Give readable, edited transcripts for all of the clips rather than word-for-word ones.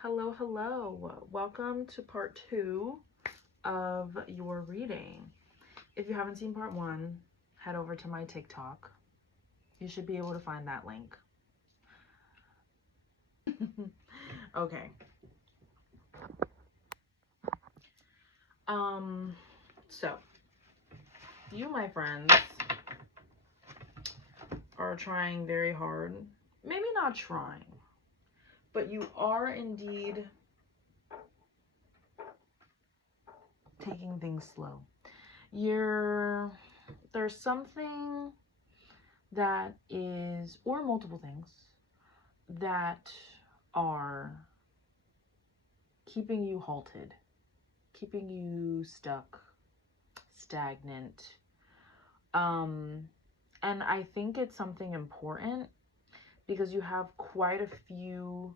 Hello, hello. Welcome to part 2 of your reading. If you haven't seen part 1, head over to my TikTok. You should be able to find that link. Okay. So you, my friends, are trying very hard. Maybe not trying, but you are indeed taking things slow. There's something that is, or multiple things, that are keeping you halted, keeping you stuck, stagnant. And I think it's something important because you have quite a few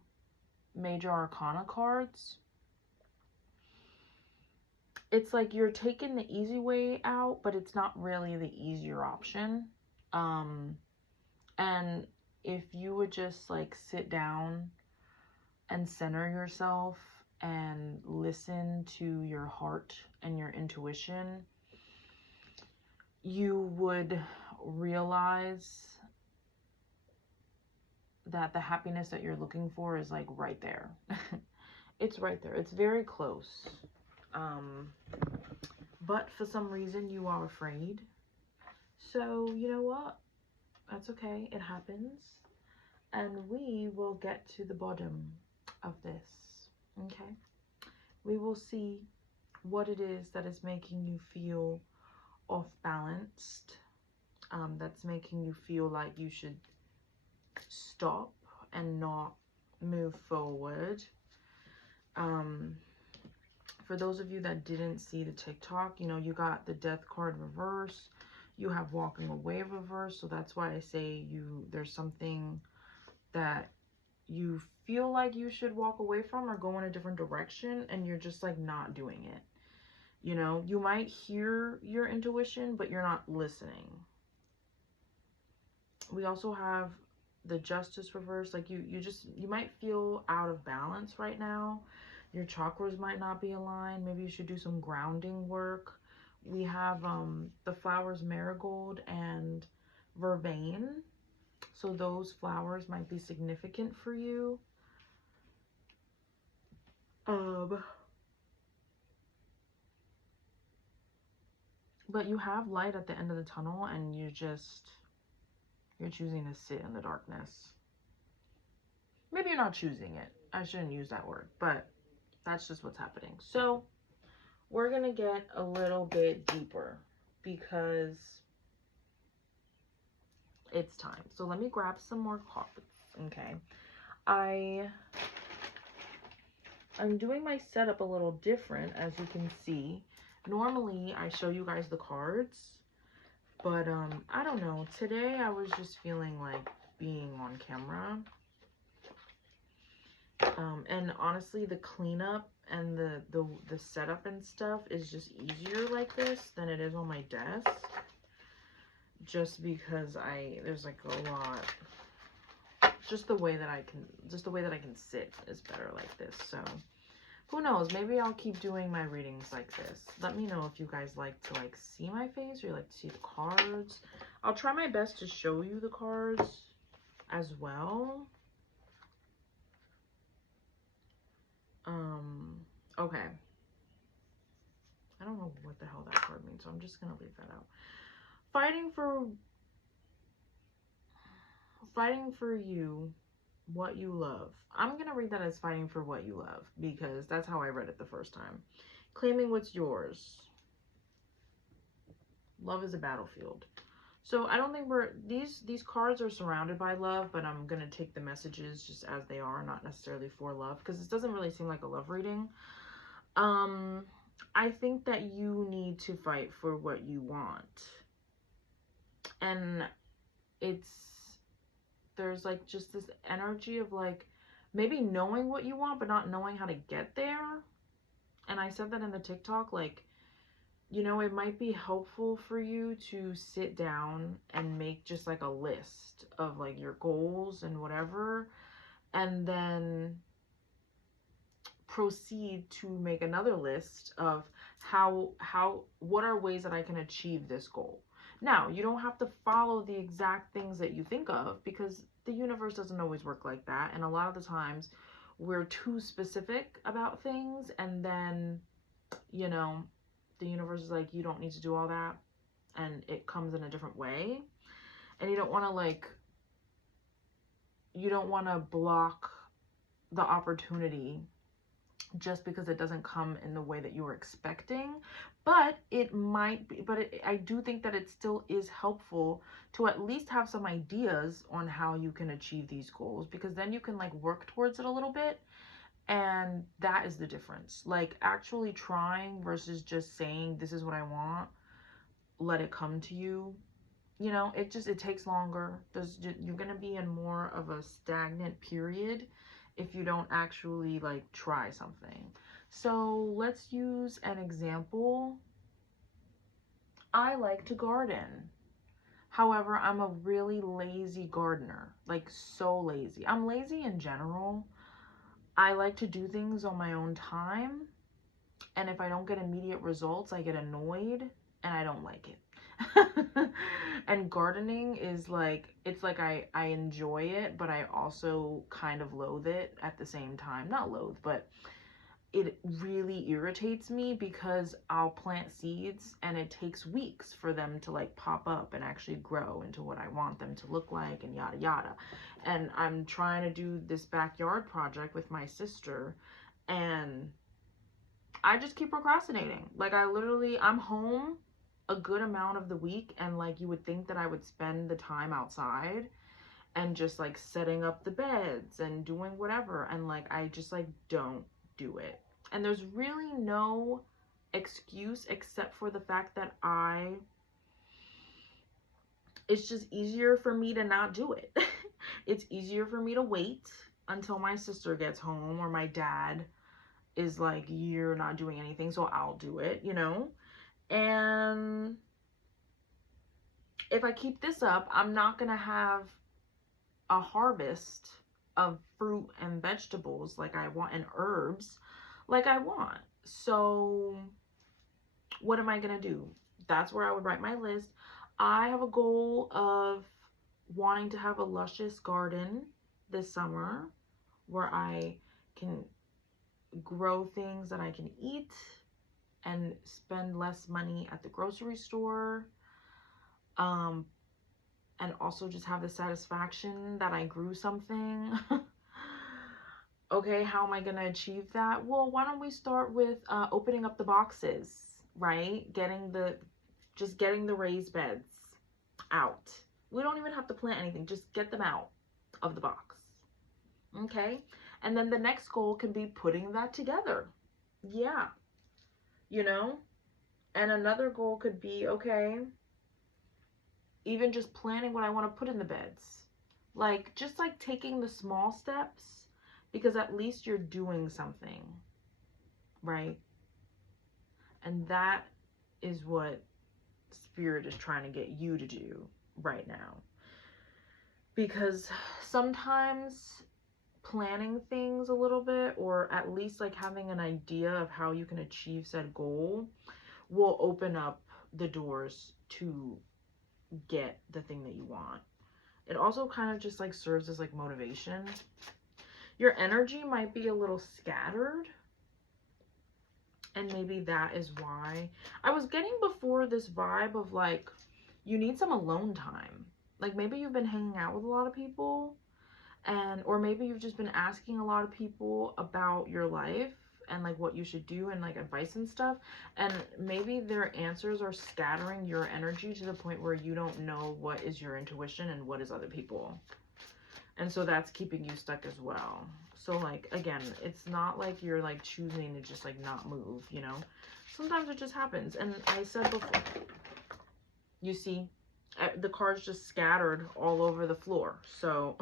major arcana cards. It's like you're taking the easy way out, but it's not really the easier option. And if you would just like sit down and center yourself and listen to your heart and your intuition, you would realize that the happiness that you're looking for is like right there. It's right there. It's very close. But for some reason you are afraid. So you know what? That's okay. It happens. And we will get to the bottom of this. Okay? We will see what it is that is making you feel off balanced, that's making you feel like you should stop and not move forward. For those of you that didn't see the TikTok, you know, you got the death card reverse, you have walking away reverse, so that's why I say there's something that you feel like you should walk away from or go in a different direction, and you're just like not doing it. You know, you might hear your intuition, but you're not listening. We also have the justice reverse. Like you might feel out of balance right now. Your chakras might not be aligned. Maybe you should do some grounding work. We have the flowers marigold and vervain. So those flowers might be significant for you. But you have light at the end of the tunnel, and you're choosing to sit in the darkness. Maybe you're not choosing it. I shouldn't use that word, but that's just what's happening. So we're going to get a little bit deeper because it's time. So let me grab some more cards, okay? I'm doing my setup a little different, as you can see. Normally, I show you guys the cards, but I don't know. Today, I was just feeling like being on camera. And honestly, the cleanup and the setup and stuff is just easier like this than it is on my desk. Just because there's like a lot, just the way that I can sit is better like this. So who knows, maybe I'll keep doing my readings like this. Let me know if you guys like to like see my face or you like to see the cards. I'll try my best to show you the cards as well. Okay. I don't know what the hell that card means, so I'm just gonna leave that out. Fighting for you, what you love. I'm gonna read that as fighting for what you love because that's how I read it the first time. Claiming what's yours. Love is a battlefield. So I don't think these cards are surrounded by love, but I'm gonna take the messages just as they are, not necessarily for love, because this doesn't really seem like a love reading. I think that you need to fight for what you want. And there's like just this energy of like maybe knowing what you want, but not knowing how to get there. And I said that in the TikTok, like, you know, it might be helpful for you to sit down and make just like a list of like your goals and whatever. And then proceed to make another list of what are ways that I can achieve this goal. Now, you don't have to follow the exact things that you think of, because the universe doesn't always work like that. And a lot of the times we're too specific about things, and then, you know, the universe is like, you don't need to do all that, and it comes in a different way. And you don't want to block the opportunity just because it doesn't come in the way that you were expecting. But it might be, I do think that it still is helpful to at least have some ideas on how you can achieve these goals, because then you can like work towards it a little bit. And that is the difference. Like actually trying versus just saying, this is what I want, let it come to you. You know, it takes longer. You're going to be in more of a stagnant period if you don't actually like try something. So let's use an example. I like to garden. However, I'm a really lazy gardener, like so lazy. I'm lazy in general. I like to do things on my own time. And if I don't get immediate results, I get annoyed and I don't like it. And gardening is like, it's like I enjoy it, but I also kind of loathe it at the same time. Not loathe, but it really irritates me, because I'll plant seeds and it takes weeks for them to like pop up and actually grow into what I want them to look like, and yada yada. And I'm trying to do this backyard project with my sister, and I just keep procrastinating. Like I'm home a good amount of the week, and like you would think that I would spend the time outside and just like setting up the beds and doing whatever, and like I just like don't do it. And there's really no excuse except for the fact that it's just easier for me to not do it. It's easier for me to wait until my sister gets home, or my dad is like, you're not doing anything, so I'll do it, you know? And if I keep this up, I'm not gonna have a harvest of fruit and vegetables like I want, and herbs like I want. So what am I gonna do? That's where I would write my list. I have a goal of wanting to have a luscious garden this summer, where I can grow things that I can eat and spend less money at the grocery store. And also just have the satisfaction that I grew something. Okay, how am I gonna achieve that? Well, why don't we start with opening up the boxes, right? Getting the raised beds out. We don't even have to plant anything, just get them out of the box. Okay, and then the next goal can be putting that together. Yeah, you know. And another goal could be, okay, even just planning what I want to put in the beds. Like, just like taking the small steps, because at least you're doing something, right? And that is what Spirit is trying to get you to do right now. Because sometimes planning things a little bit, or at least like having an idea of how you can achieve said goal, will open up the doors to get the thing that you want. It also kind of just like serves as like motivation. Your energy might be a little scattered, and maybe that is why. I was getting before this vibe of like, you need some alone time. Like maybe you've been hanging out with a lot of people, or maybe you've just been asking a lot of people about your life and like what you should do, and like advice and stuff, and maybe their answers are scattering your energy to the point where you don't know what is your intuition and what is other people. And so that's keeping you stuck as well. So like, again, it's not like you're like choosing to just like not move, you know? Sometimes it just happens. And I said before, you see, the cards just scattered all over the floor. So,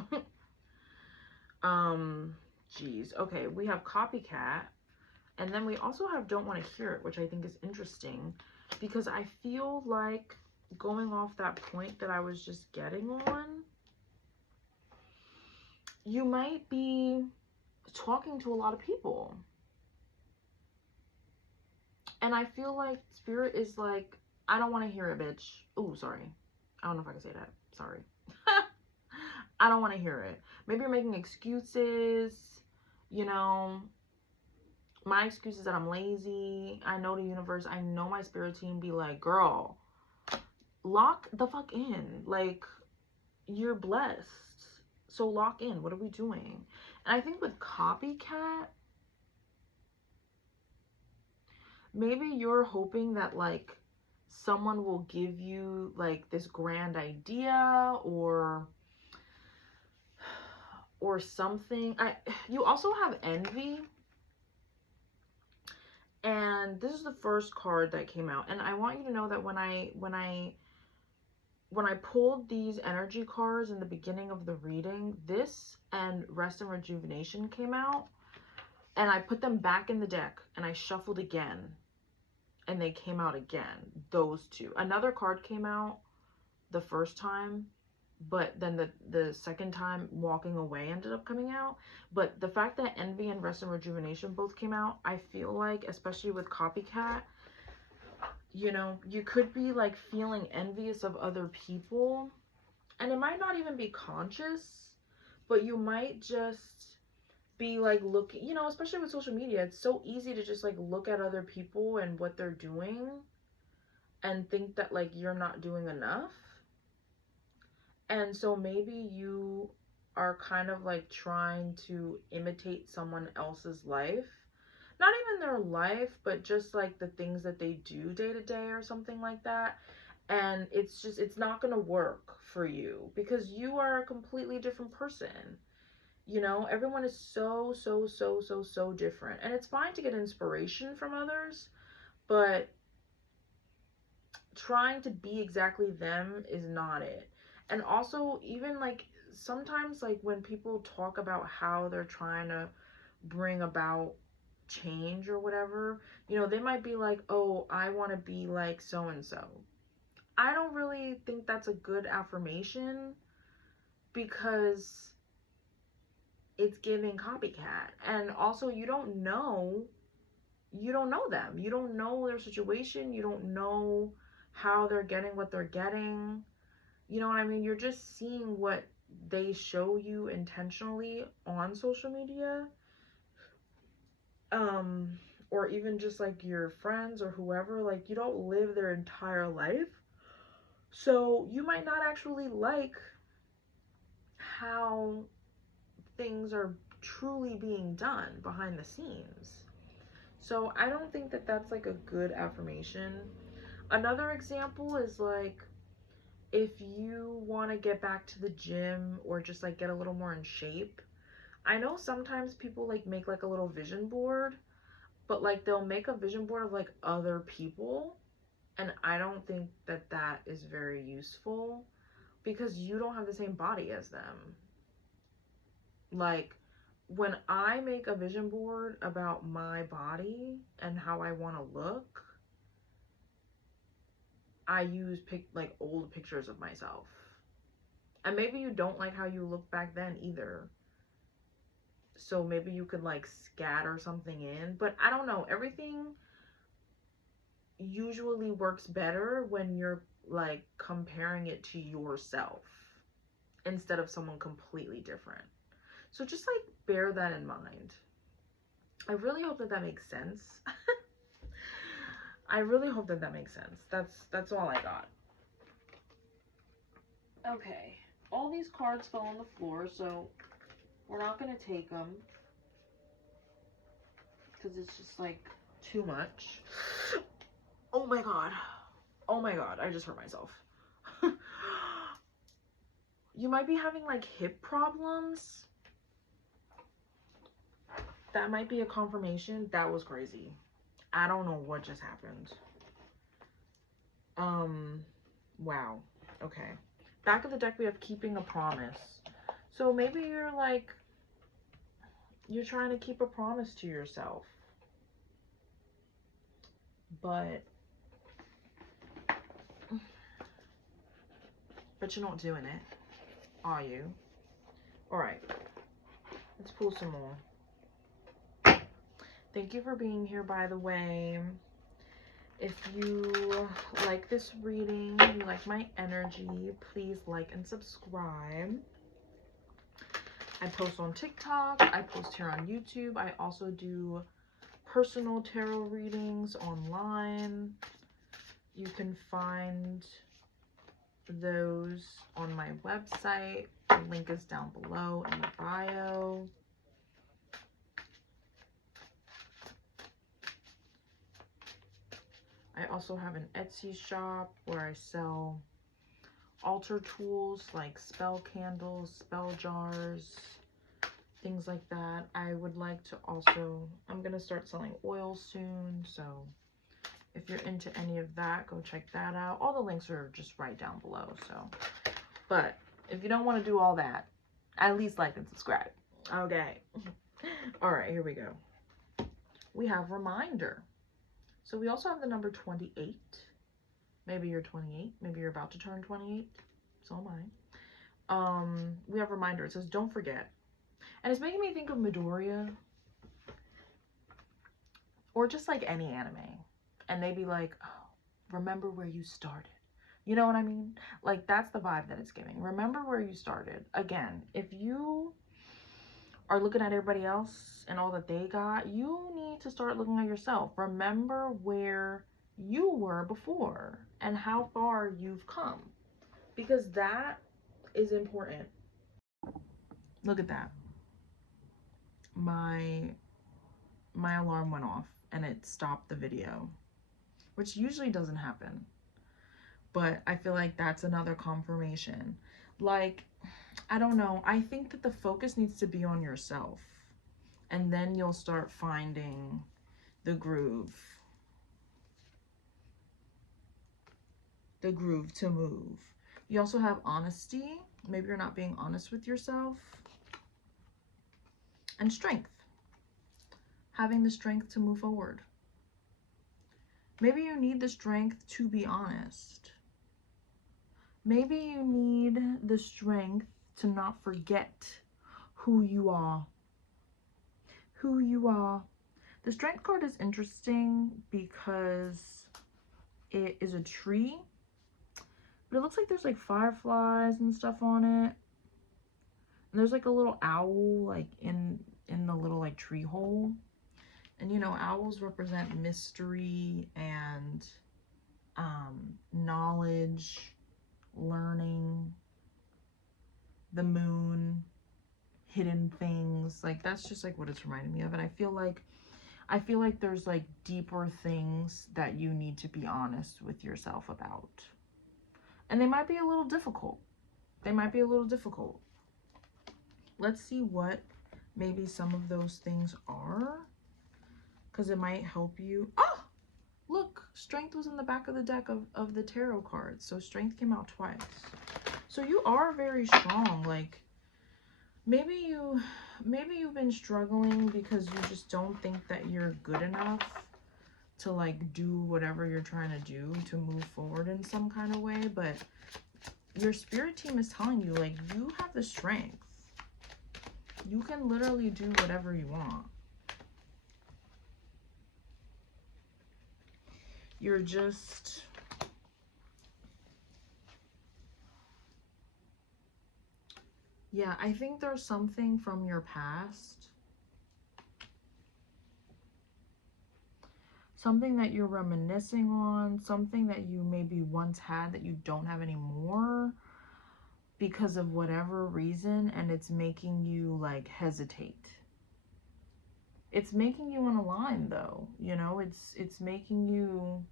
geez. Okay, we have copycat. And then we also have don't want to hear it, which I think is interesting, because I feel like, going off that point that I was just getting on, you might be talking to a lot of people. And I feel like Spirit is like, I don't want to hear it, bitch. Oh, sorry. I don't know if I can say that. Sorry. I don't want to hear it. Maybe you're making excuses. You know, my excuse is that I'm lazy. I know the universe. I know my spirit team be like, girl, lock the fuck in. Like, you're blessed. So lock in. What are we doing? And I think with copycat, maybe you're hoping that like someone will give you like this grand idea or something. You also have envy, and this is the first card that came out, and I want you to know that when I pulled these energy cards in the beginning of the reading, this and Rest and Rejuvenation came out, and I put them back in the deck and I shuffled again, and they came out again, those two. Another card came out the first time, but then the second time Walking Away ended up coming out. But the fact that Envy and Rest and Rejuvenation both came out, I feel like, especially with Copycat, you know, you could be like feeling envious of other people, and it might not even be conscious, but you might just be like looking, you know, especially with social media, it's so easy to just like look at other people and what they're doing and think that like you're not doing enough. And so maybe you are kind of like trying to imitate someone else's life. Not even their life, but just like the things that they do day to day or something like that. And it's just, it's not going to work for you because you are a completely different person. You know, everyone is so, so, so, so, so different. And it's fine to get inspiration from others, but trying to be exactly them is not it. And also, even like sometimes, like when people talk about how they're trying to bring about change or whatever, you know, they might be like, oh, I want to be like so and so. I don't really think that's a good affirmation because it's giving copycat. And also, you don't know them. You don't know their situation. You don't know how they're getting what they're getting. You know what I mean? You're just seeing what they show you intentionally on social media. Or even just like your friends or whoever, like you don't live their entire life. So you might not actually like how things are truly being done behind the scenes. So I don't think that that's like a good affirmation. Another example is like if you want to get back to the gym or just like get a little more in shape. I know sometimes people like make like a little vision board, but like they'll make a vision board of like other people, and I don't think that that is very useful because you don't have the same body as them. Like when I make a vision board about my body and how I want to look, I use like old pictures of myself. And maybe you don't like how you look back then either. So maybe you could like scatter something in, but I don't know. Everything usually works better when you're like comparing it to yourself instead of someone completely different. So just like bear that in mind. I really hope that that makes sense. I really hope that that makes sense. That's all I got. Okay. All these cards fell on the floor, so we're not going to take them because it's just like too much. Oh my god. Oh my god, I just hurt myself. You might be having like hip problems. That might be a confirmation. That was crazy. I don't know what just happened. Wow. Okay. Back of the deck, we have Keeping a Promise. So maybe you're like, you're trying to keep a promise to yourself. But you're not doing it, are you? Alright. Let's pull some more. Thank you for being here, by the way. If you like this reading, you like my energy, please like and subscribe. I post on TikTok, I post here on YouTube. I also do personal tarot readings online. You can find those on my website. The link is down below in the bio. I also have an Etsy shop where I sell altar tools like spell candles, spell jars, things like that. I would like to also, I'm going to start selling oil soon, so if you're into any of that, go check that out. All the links are just right down below, so. But if you don't want to do all that, at least like and subscribe. Okay. All right, here we go. We have reminder. So we also have the number 28. Maybe you're 28. Maybe you're about to turn 28. So am I. We have reminder. It says, don't forget. And it's making me think of Midoriya. Or just like any anime. And they be like, oh, remember where you started. You know what I mean? Like, that's the vibe that it's giving. Remember where you started. Again, if you are looking at everybody else and all that they got, you need to start looking at yourself. Remember where you were before and how far you've come, because that is important. Look at that. My alarm went off and it stopped the video, which usually doesn't happen, but I feel like that's another confirmation. Like, I don't know, I think that the focus needs to be on yourself, and then you'll start finding the groove to move. You also have honesty. Maybe you're not being honest with yourself. And strength. Having the strength to move forward. Maybe you need the strength to be honest. Maybe you need the strength to not forget who you are. Who you are. The strength card is interesting because it is a tree, but it looks like there's like fireflies and stuff on it. And there's like a little owl like in the little like tree hole. And you know, owls represent mystery and knowledge, learning, the moon, hidden things. Like, that's just like what it's reminding me of. And I feel like there's like deeper things that you need to be honest with yourself about. And they might be a little difficult. They might be a little difficult. Let's see what maybe some of those things are, because it might help you. Oh, look, strength was in the back of the deck of the tarot cards. So strength came out twice. So you are very strong. Like, maybe you've been struggling because you just don't think that you're good enough to like do whatever you're trying to do to move forward in some kind of way. But your spirit team is telling you, like, you have the strength. You can literally do whatever you want. You're just... yeah, I think there's something from your past. Something that you're reminiscing on. Something that you maybe once had that you don't have anymore because of whatever reason, and it's making you like hesitate. It's making you unaligned though, you know, it's making you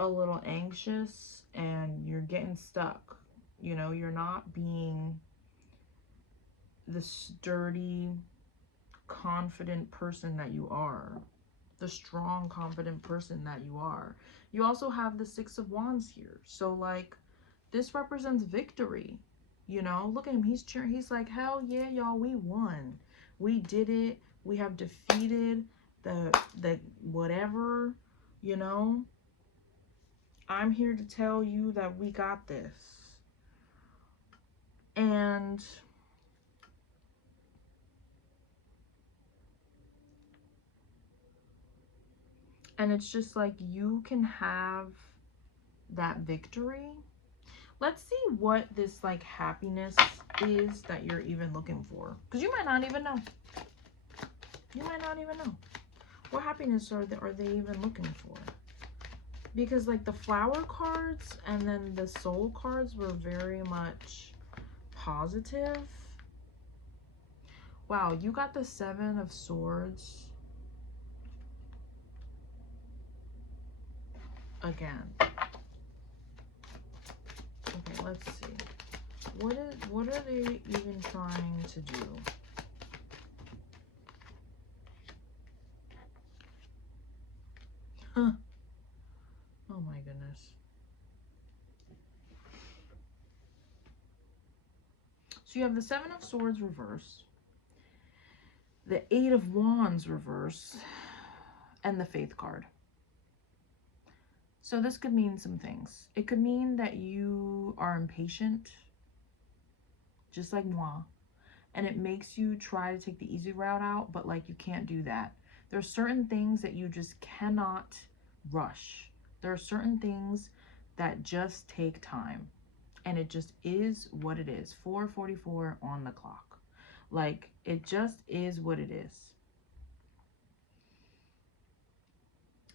a little anxious and you're getting stuck. You know, you're not being the sturdy, confident person that you are. The strong, confident person that you are. You also have the Six of Wands here. So like, this represents victory. You know, look at him. He's cheering. He's like, hell yeah, y'all, we won. We did it. We have defeated the whatever, you know. I'm here to tell you that we got this. And And it's just like you can have that victory. Let's see what this like happiness is that you're even looking for. Because you might not even know. You might not even know. What happiness are they even looking for? Because like the flower cards and then the soul cards were very much positive. Wow, you got the 7 of Swords again. Okay, let's see. What are they even trying to do? Huh. Oh my goodness. So you have the 7 of Swords reverse, the 8 of Wands reverse, and the Faith card. So this could mean some things. It could mean that you are impatient, just like moi, and it makes you try to take the easy route out, but like you can't do that. There are certain things that you just cannot rush. There are certain things that just take time, and it just is what it is. 4:44 on the clock. Like, it just is what it is.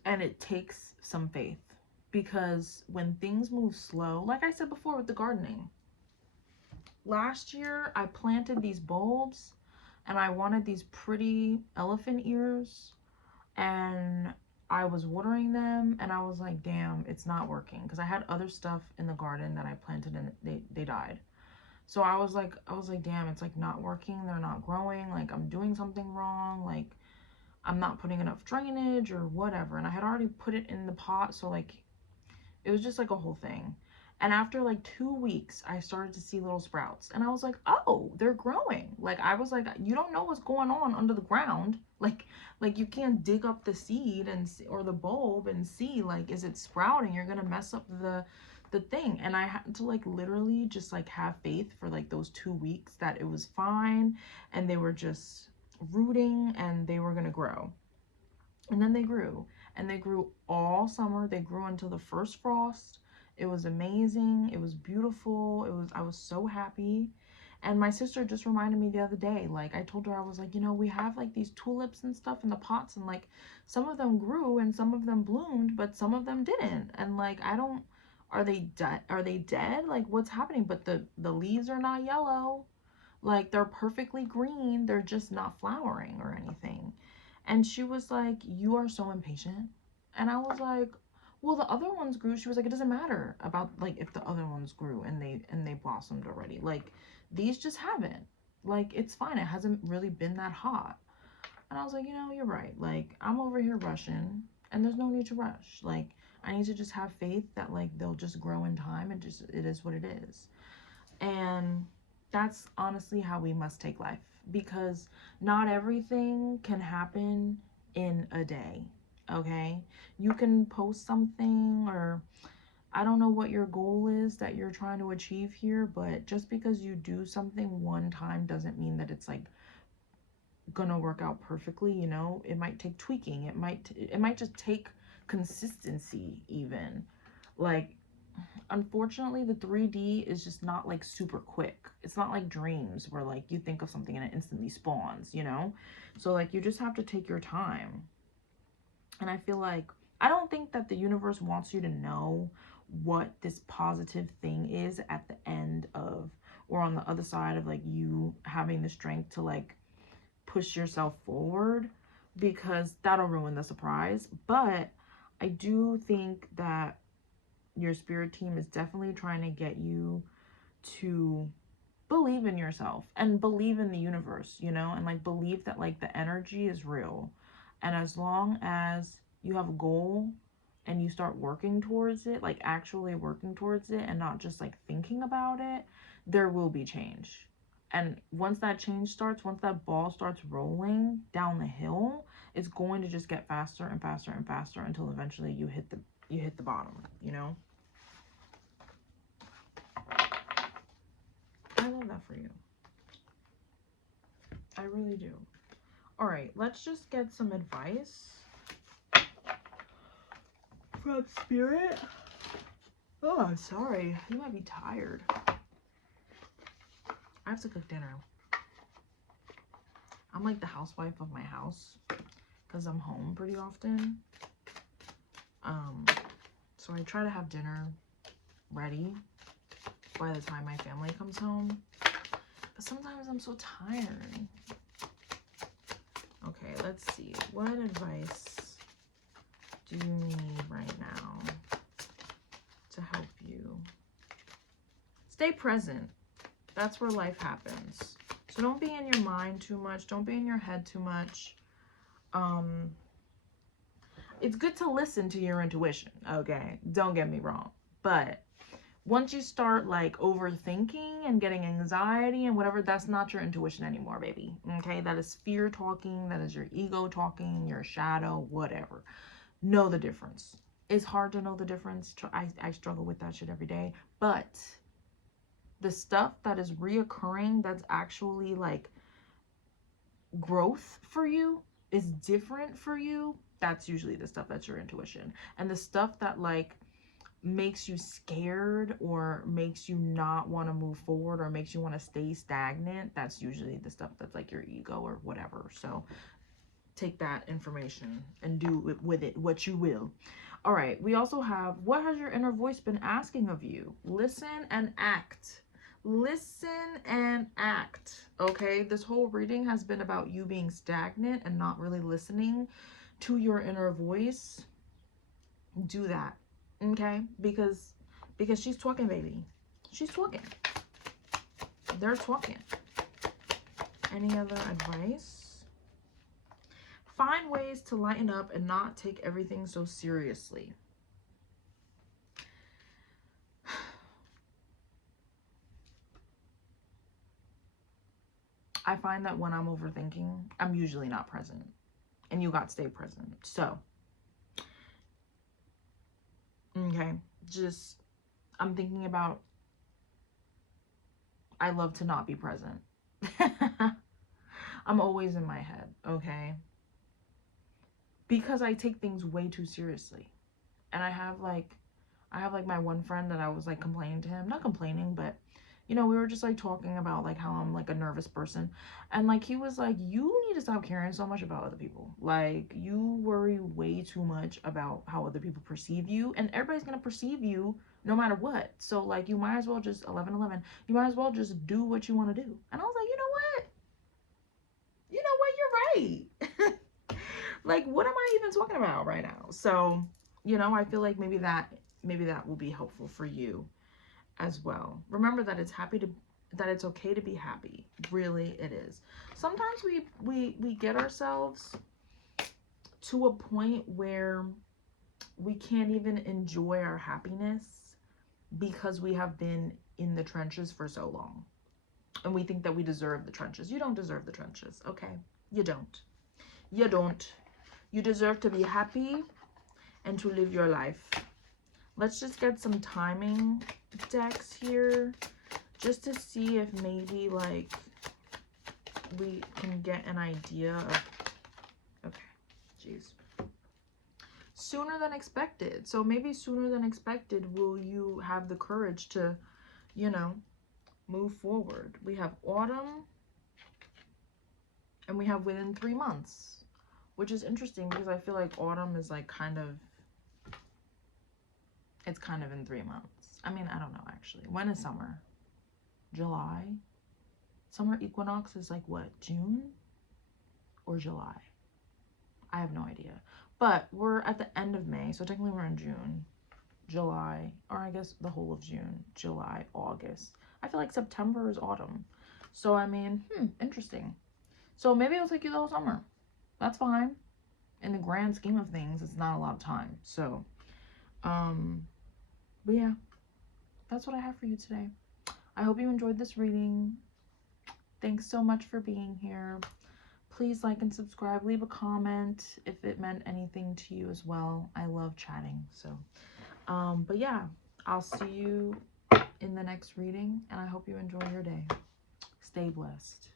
And it takes some faith, because when things move slow, like I said before with the gardening, last year I planted these bulbs and I wanted these pretty elephant ears, and I was watering them and I was like, damn, it's not working, because I had other stuff in the garden that I planted and they died. So I was like, damn, it's like not working. They're not growing. Like, I'm doing something wrong. Like, I'm not putting enough drainage or whatever. And I had already put it in the pot, so like it was just like a whole thing. And after like 2 weeks, I started to see little sprouts. And I was like, oh, they're growing. Like, I was like, you don't know what's going on under the ground. Like you can't dig up the seed and see, or the bulb, and see, like, is it sprouting? You're going to mess up the thing. And I had to like literally just like have faith for like those 2 weeks that it was fine. And they were just rooting and they were going to grow. And then they grew, and they grew all summer. They grew until the first frost. It was amazing. It was beautiful. I was so happy. And my sister just reminded me the other day, like, I told her, I was like, you know, we have like these tulips and stuff in the pots, and like some of them grew and some of them bloomed, but some of them didn't. And like, I don't, are they dead? Are they dead? Like, what's happening? But the leaves are not yellow. Like, they're perfectly green. They're just not flowering or anything. And she was like, you are so impatient. And I was like, well, the other ones grew. She was like, it doesn't matter about like if the other ones grew and they blossomed already. Like, these just haven't. Like, it's fine. It hasn't really been that hot. And I was like, you know, you're right. Like, I'm over here rushing, and there's no need to rush. Like, I need to just have faith that like they'll just grow in time, and just it is what it is. And that's honestly how we must take life, because not everything can happen in a day. Okay, you can post something, or I don't know what your goal is that you're trying to achieve here, but just because you do something one time doesn't mean that it's like gonna work out perfectly. You know, it might take tweaking. It might just take consistency even. Like, unfortunately, the 3D is just not like super quick. It's not like dreams where like you think of something and it instantly spawns, you know? So like you just have to take your time. And I feel like, I don't think that the universe wants you to know what this positive thing is at the end of, or on the other side of like you having the strength to like push yourself forward, because that'll ruin the surprise. But I do think that your spirit team is definitely trying to get you to believe in yourself and believe in the universe, you know, and like believe that like the energy is real. And as long as you have a goal and you start working towards it, like actually working towards it and not just like thinking about it, there will be change. And once that change starts, once that ball starts rolling down the hill, it's going to just get faster and faster and faster until eventually you hit the bottom, you know? I love that for you. I really do. All right, let's just get some advice from Spirit. Oh, I'm sorry. You might be tired. I have to cook dinner. I'm like the housewife of my house because I'm home pretty often. So I try to have dinner ready by the time my family comes home. But sometimes I'm so tired. Okay, let's see. What advice do you need right now to help you? Stay present. That's where life happens. So don't be in your mind too much. Don't be in your head too much. It's good to listen to your intuition, okay? Don't get me wrong. But once you start like overthinking and getting anxiety and whatever, that's not your intuition anymore, baby. Okay? That is fear talking. That is your ego talking, your shadow, whatever. Know the difference. It's hard to know the difference. I struggle with that shit every day. But the stuff that is reoccurring, that's actually like growth for you, is different for you, that's usually the stuff that's your intuition. And the stuff that like makes you scared or makes you not want to move forward or makes you want to stay stagnant, that's usually the stuff that's like your ego or whatever. So take that information and do with it what you will. All right, we also have, what has your inner voice been asking of you? Listen and act. Listen and act. Okay, this whole reading has been about you being stagnant and not really listening to your inner voice. Do that. Okay, because she's talking, baby. She's talking. They're talking. Any other advice? Find ways to lighten up and not take everything so seriously. I find that when I'm overthinking, I'm usually not present. And you got to stay present. So, okay, just, I'm thinking about, I love to not be present. I'm always in my head, okay? Because I take things way too seriously. And I have like my one friend that I was like complaining to him, not complaining, but you know, we were just like talking about like how I'm like a nervous person. And like he was like, you need to stop caring so much about other people. Like you worry way too much about how other people perceive you, and everybody's gonna perceive you no matter what. So like you might as well just 11-11. You might as well just do what you want to do. And I was like, you know what? You're right. Like what am I even talking about right now? So, you know, I feel like maybe that will be helpful for you as well. Remember that it's okay to be happy. Really, it is. Sometimes we get ourselves to a point where we can't even enjoy our happiness because we have been in the trenches for so long. And we think that we deserve the trenches. You don't deserve the trenches, okay? You don't. You don't. You deserve to be happy and to live your life. Let's just get some timing decks here just to see if maybe like we can get an idea of, okay, jeez. Sooner than expected. So maybe sooner than expected will you have the courage to, you know, move forward. We have autumn and we have within 3 months, which is interesting because I feel like autumn is like it's kind of in 3 months. I mean, I don't know actually. When is summer? July? Summer equinox is like what, June or July? I have no idea. But we're at the end of May, so technically we're in June, July, or I guess the whole of June, July, August. I feel like September is autumn. So I mean, interesting. So maybe it'll take you the whole summer. That's fine. In the grand scheme of things, it's not a lot of time. So, but yeah, that's what I have for you today. I hope you enjoyed this reading. Thanks so much for being here. Please like and subscribe. Leave a comment if it meant anything to you as well. I love chatting. So, but yeah, I'll see you in the next reading, and I hope you enjoy your day. Stay blessed.